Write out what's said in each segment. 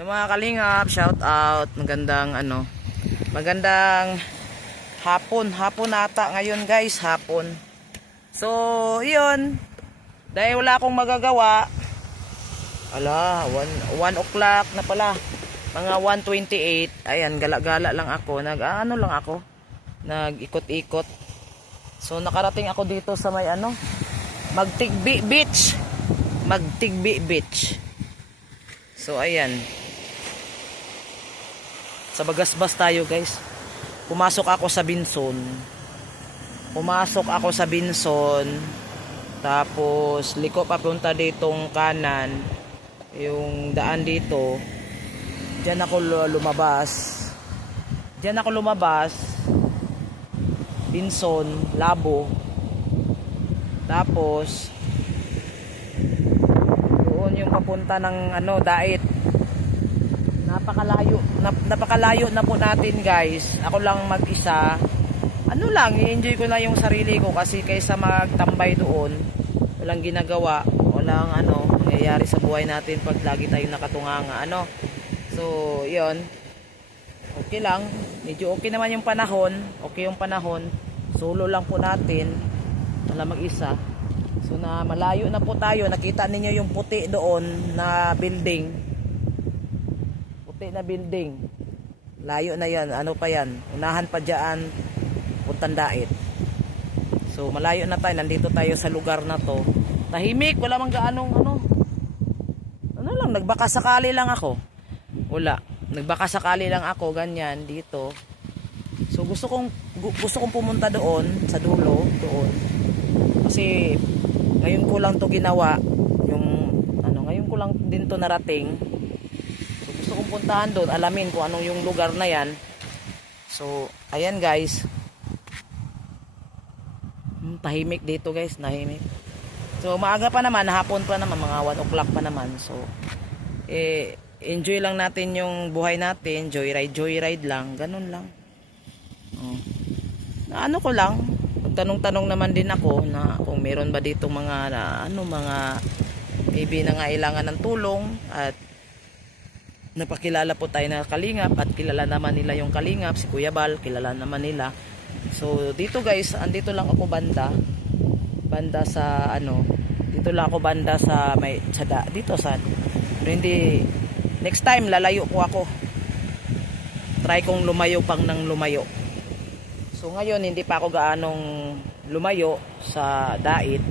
Mga kalingap, shout out. Magandang hapon ata ngayon guys, hapon. So, iyon. Dahil wala akong magagawa. 1 o'clock na pala. Mga 1:28. Ayan, gala-gala lang ako. Nag-ikot-ikot. So, nakarating ako dito sa may Magtigbi Beach. So, ayan. Sa Bagasbas tayo guys. Pumasok ako sa Binson. Tapos liko papunta ditong kanan. Yung daan dito. Diyan ako lumabas. Binson, Labo. Tapos doon yung papunta ng Dait. Napakalayo na po natin guys. Ako lang mag-isa. I-enjoy ko na yung sarili ko kasi kaysa magtambay doon, walang ginagawa, walang mangyayari sa buhay natin pag lagi tayong nakatunganga. So, yun. Okay lang. Medyo okay naman yung panahon. Solo lang po natin. Wala mag-isa. So, na malayo na po tayo. Nakita ninyo yung puti doon na building. Layo na yan. Ano pa yan? Unahan pa dyan. Puntang Dait. So malayo na tayo. Nandito tayo sa lugar na to. Tahimik. Wala mang gaanong nagbaka sakali lang ako. Nagbaka sakali lang ako. Ganyan. Dito. So gusto kong pumunta doon. Sa dulo. Doon. Kasi ngayon ko lang to ginawa. Ngayon ko lang din to narating. Gusto kong puntahan doon, alamin kung anong yung lugar na yan. So, ayan guys. Tahimik dito guys, nahimik. So, maaga pa naman, hapon pa naman, mga 1 o'clock pa naman. So, enjoy lang natin yung buhay natin, joyride lang, ganun lang. Ko lang, magtanong-tanong naman din ako na kung meron ba dito mga maybe nangailangan ng tulong at napakilala po tayo na Kalingap at kilala naman nila yung Kalingap, si Kuya Bal, kilala naman nila. So dito guys, andito lang ako banda sa dito lang ako banda sa pero hindi, next time lalayo po ako. Try kong lumayo ng lumayo. So ngayon hindi pa ako gaanong lumayo sa Dait.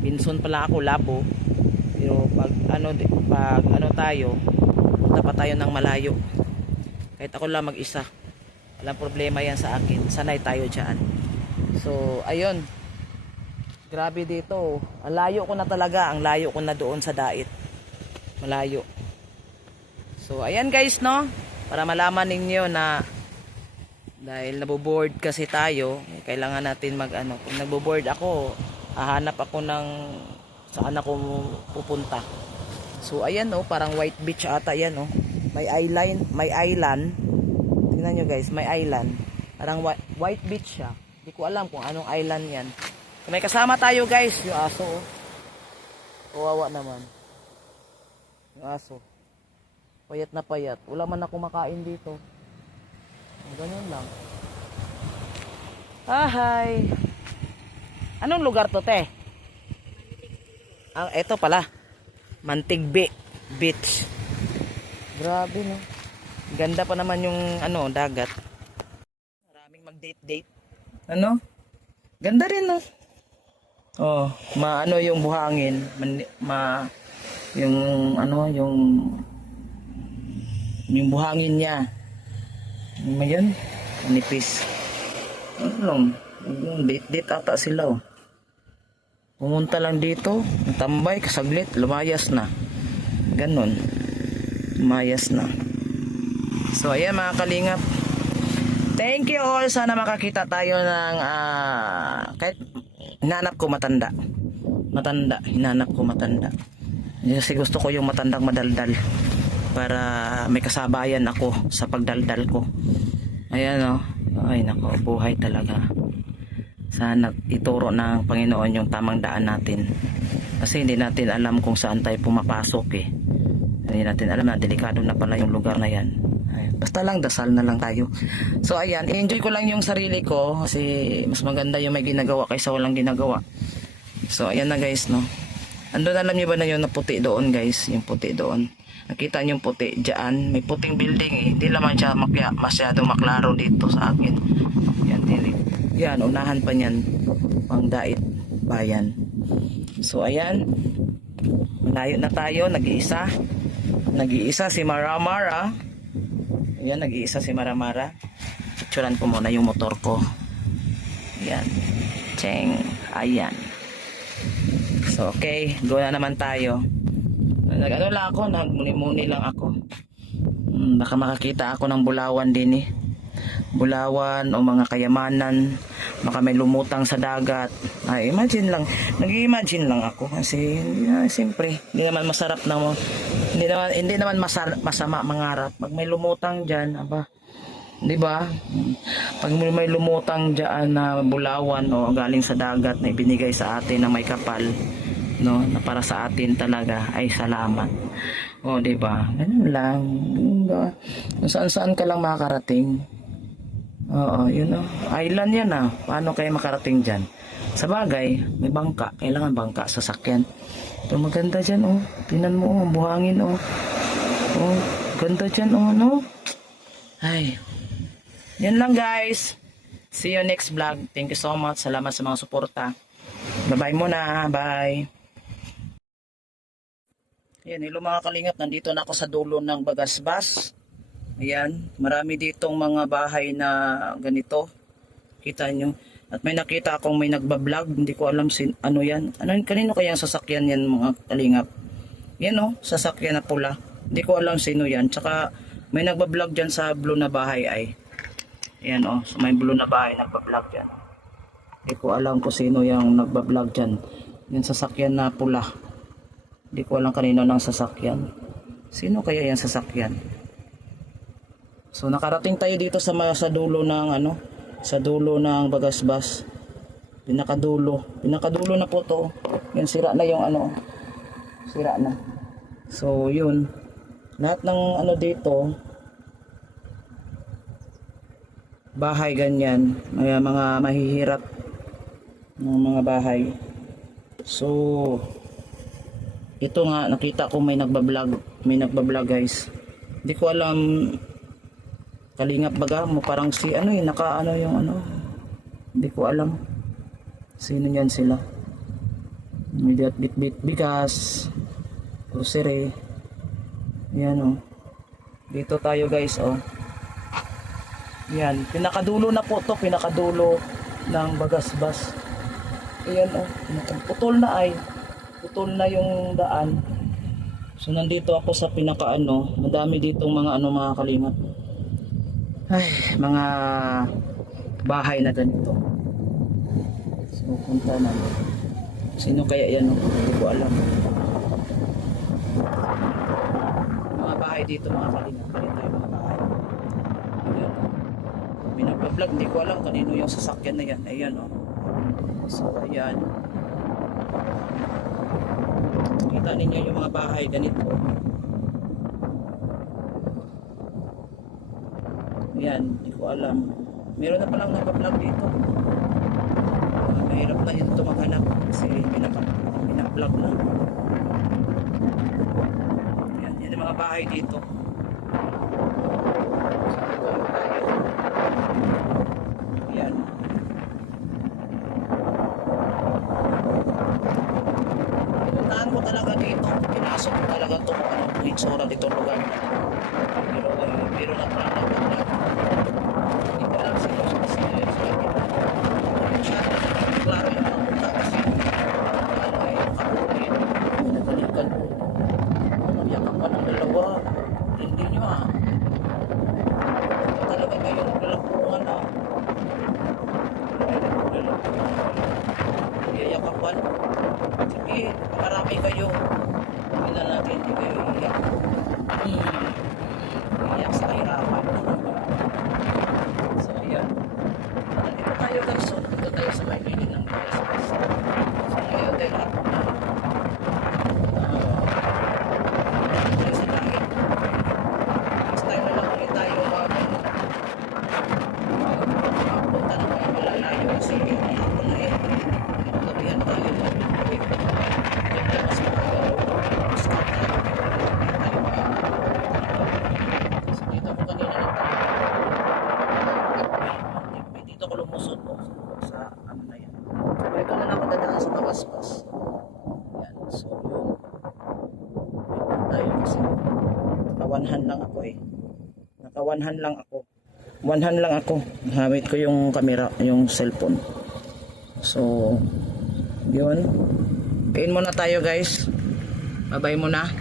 Binson pala ako, Labo. Pero pag tayo punta pa tayo ng malayo. Kahit ako lang mag-isa. Walang problema yan sa akin. Sanay tayo dyan. So, ayun. Grabe dito. Ang layo ko na talaga. Ang layo ko na doon sa Dait. Malayo. So, ayan guys, no? Para malaman ninyo na dahil naboboard kasi tayo, kailangan natin kung naboboard ako, hahanap ako ng saan ako pupunta. So ayan parang white beach ata yan May island. Tingnan nyo guys, may island. Parang white beach siya. Hindi ko alam kung anong island yan. So, may kasama tayo guys, yung aso Kawawa naman. Yung aso. Payat na payat. Wala man na kumakain dito. Ganyan lang. Hi. Anong lugar to, te? Eto pala. Mantigbi Beach. Grabe no. Ganda pa naman yung dagat. Maraming mag-date. Ganda rin no. Yung buhangin, yung buhangin niya. Ngayon, manipis. Yung date ata sila Pumunta lang dito, tambay, kasaglit, lumayas na. Ganon. Lumayas na. So, ayan mga Kalingap. Thank you all. Sana makakita tayo ng kahit hinanap ko matanda. Hinanap ko matanda. Kasi gusto ko yung matandang madaldal. Para may kasabayan ako sa pagdaldal ko. Ayan Ay nako, buhay talaga. Sana ituro ng Panginoon yung tamang daan natin. Kasi hindi natin alam kung saan tayo pumapasok Hindi natin alam na delikado na pala yung lugar na yan. Ayan. Basta lang, dasal na lang tayo. So ayan, enjoy ko lang yung sarili ko kasi mas maganda yung may ginagawa kaysa walang ginagawa. So ayan na guys, no. Andun, alam niyo ba na yun na puti doon guys, yung puti doon. Nakita niyo yung puti dyan, may puting building eh. Hindi naman siya masyadong maklaro dito sa akin. Yan, yan, unahan pa niyan, pang Dait Bayan. So ayan, malayo na tayo, nag-iisa si Maramara. Ayan, nag-iisa si Maramara. Picturean ko muna yung motor ko. Ayan. Cheng. Ayan. So, okay. Go na naman tayo. Nag-ano lang ako. Nagmuni-muni lang ako. Baka makakita ako ng Bulawan din eh. Bulawan o mga kayamanan. Baka may lumutang sa dagat. Ay, imagine lang. Nag-imagine lang ako. Kasi, siyempre, hindi naman masarap na mo. Hindi naman masama mangarap. Pag may lumutang dyan, aba, di ba? Pag may lumutang dyan na bulawan o galing sa dagat na ibinigay sa atin na may kapal, no, na para sa atin talaga, ay salamat. O, di ba? Ganun lang. Kung saan-saan ka lang makakarating. Oo, yun o. Island yan ah. Paano kayo makarating dyan? Sa bagay, may bangka. Kailangan bangka, sasakyan. Pero maganda dyan oh. Tingnan mo oh, buhangin oh. Oh, ganda dyan oh, no? Ay. Yan lang guys. See you next vlog. Thank you so much. Salamat sa mga suporta. Bye-bye muna. Bye. Ayan, hello mga kalingap. Nandito na ako sa dulo ng Bagasbas. Ayan, marami ditong mga bahay na ganito. Kita nyo. At may nakita akong may nagbablog. Hindi ko alam ano yan. Kanino kaya ang sasakyan yan mga kalingap? Yan o, sasakyan na pula. Hindi ko alam sino yan. Tsaka may nagbablog dyan sa blue na bahay ay. Ayan o, so may blue na bahay nagbablog dyan. Hindi ko alam kung sino yung nagbablog dyan. Yung sasakyan na pula. Hindi ko alam kanino ng sasakyan. Sino kaya yung sasakyan? So nakarating tayo dito sa dulo ng sa dulo ng Bagasbas. Pinakadulo na po to. Yan, sira na yung sira na. So yun. Lahat ng dito bahay ganyan, may mga mahihirap ng mga bahay. So ito nga nakita ko may nagbablog guys. Hindi ko alam Kalingap baga mo parang si yung hindi ko alam sino yan sila. May bit bigas, grocery. Yan dito tayo guys yan, pinakadulo na po to, pinakadulo ng Bagasbas. Ayan putol na yung daan. So nandito ako sa pinaka madami ditong mga mga kalingap. Ay, mga bahay na ganito. So, punta na. Sino kaya yan? Hindi ko alam. Mga bahay dito, mga kalingap. Dito yung mga bahay. Ayan. Binagbablog, hindi ko alam kanino yung sasakyan na yan. Ayan So, ayan. Kita ninyo yung mga bahay ganito. Yan, hindi ko alam. Meron na palang nagpa-vlog dito. Mahirap na ito maghanap kasi pina-vlog na. Yan yung mga bahay dito. Yan. Pinuntahan ko talaga dito. Pinasok ko talaga ito kung itsura dito lugar. Pero na pala nagpa-vlog. Hindi ko alam sino yun sa akin. Klaro yung mga punta kasi ay kapunin. Pinagalikan ko. Nagyakap pa ng dalawa. Hindi nyo talaga kayo naglalampungan Iyayakapan. Sige, marami kayo. Hindi natin, hindi kayo iiyak. Iiyak sa kahirapan. So, ayan. Nandito tayo guys. So, nandito tayo sa may meaning ng Bagasbas. So, ngayon tayo na. Sila. one hand lang ako eh. Naka one hand lang ako. One hand lang ako. Gamit ko yung camera, yung cellphone. So, yun. Kain muna tayo guys. Bye-bye muna.